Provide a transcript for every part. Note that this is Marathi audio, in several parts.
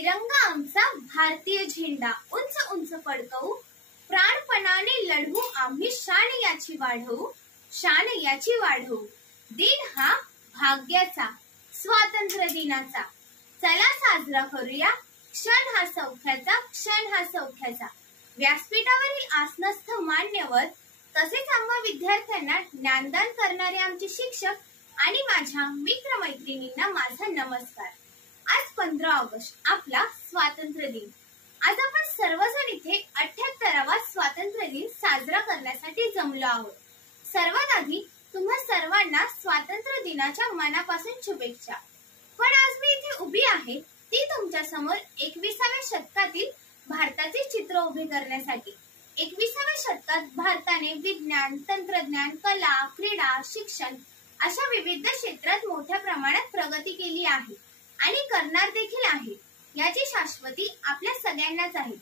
तिरंगा आमचा भारतीय झेंडा उंच उंच फडकवू, प्राणपणाने लढवू आम्ही, शान याची वाढवू, शान याची वाढवू। दिन हा भाग्याचा, स्वातंत्र्य दिनाचा, चला साजरा करूया क्षण हा सौख्याचा, क्षण हा सौख्याचा। व्यासपीठावरील आसनस्थ मान्यवर तसेच आम्हा विद्यार्थ्यांना ज्ञानदान करणारे आमचे शिक्षक आणि माझ्या मित्रमैत्रिणींना माझा नमस्कार। आज 15 ऑगस्ट आपला स्वातंत्र्य दिन। आज आपण सर्वजण इथे 78वा स्वातंत्र्य दिन साजरा करण्यासाठी जमलो आहोत। सर्वात आधी तुम्हा सर्वांना स्वातंत्र्य दिनाच्या मनापासून शुभेच्छा। पण आज मी इथे उभी आहे ती तुमच्या समोर 21व्या शतकातील भारताचे चित्र उभे करण्यासाठी। 21व्या शतकात भारताने विज्ञान, तंत्रज्ञान, कला, क्रीडा, शिक्षण अशा विविध क्षेत्रात मोठ्या प्रमाणात प्रगती केली आहे आणि करणार देखील आहे। याची शाश्वती आपल्या सगळ्यांनाच आहे।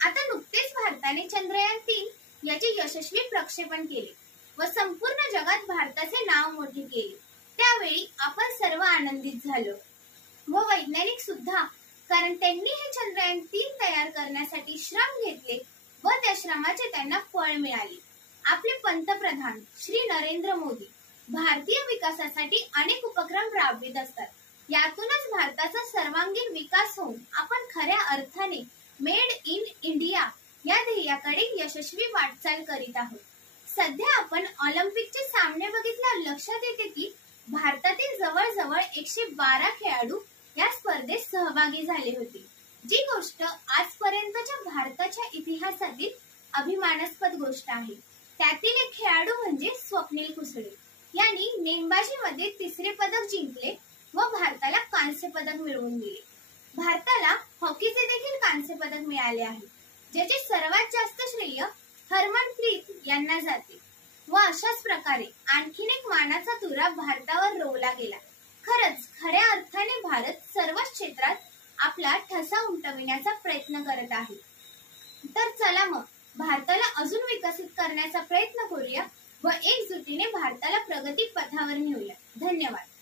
आता नुकतेच भारताने चंद्रयान-3 याचे यशस्वी प्रक्षेपण केले व संपूर्ण जगात भारताचे नाव मोठे केले। त्यावेळी आपण सर्व आनंदित झालो व वैज्ञानिक सुद्धा, कारण त्यांनी हे चंद्रयान-3 तयार करण्यासाठी श्रम घेतले व त्या श्रमाचे त्यांना फळ मिळाले। आपले पंतप्रधान श्री नरेंद्र मोदी भारतीय विकासासाठी अनेक उपक्रम राबवित असतात। यातूनच भारताचा सर्वांगीण विकास होऊन आपण खऱ्या अर्थाने मेड इन इंडिया या ध्येयाकडे यशस्वी वाटचाल करीत आहोत। सध्या आपण ऑलिम्पिकचे सामने बघितल्यावर लक्षात येते की भारतातील जवळजवळ 112 खेळाडू या स्पर्धेत सहभागी झाले होते, जी गोष्ट आजपर्यंतच्या भारताच्या इतिहासातील अभिमानास्पद गोष्ट आहे। त्यातील एक खेळाडू म्हणजे स्वप्नील कुसळे यांनी नेमबाजीमध्ये 3रे पदक जिंकले व भारताला कांस्य पदक मिळवून दिले। भारताला हॉकीचे देखील कांस्य पदक मिळाले आहे, ज्याचे सर्वात जास्त श्रेय हरमनप्रीत यांना जाते व अशाच प्रकारे आणखीन एक मानाचा तुरा भारतावर रोवला गेला। खरंच खऱ्या अर्थाने भारत सर्वच क्षेत्रात आपला ठसा उमटविण्याचा प्रयत्न करत आहे। तर चला मग भारताला अजून विकसित करण्याचा प्रयत्न करूया व एकजुटीने भारताला प्रगती पथावर नेऊया। धन्यवाद।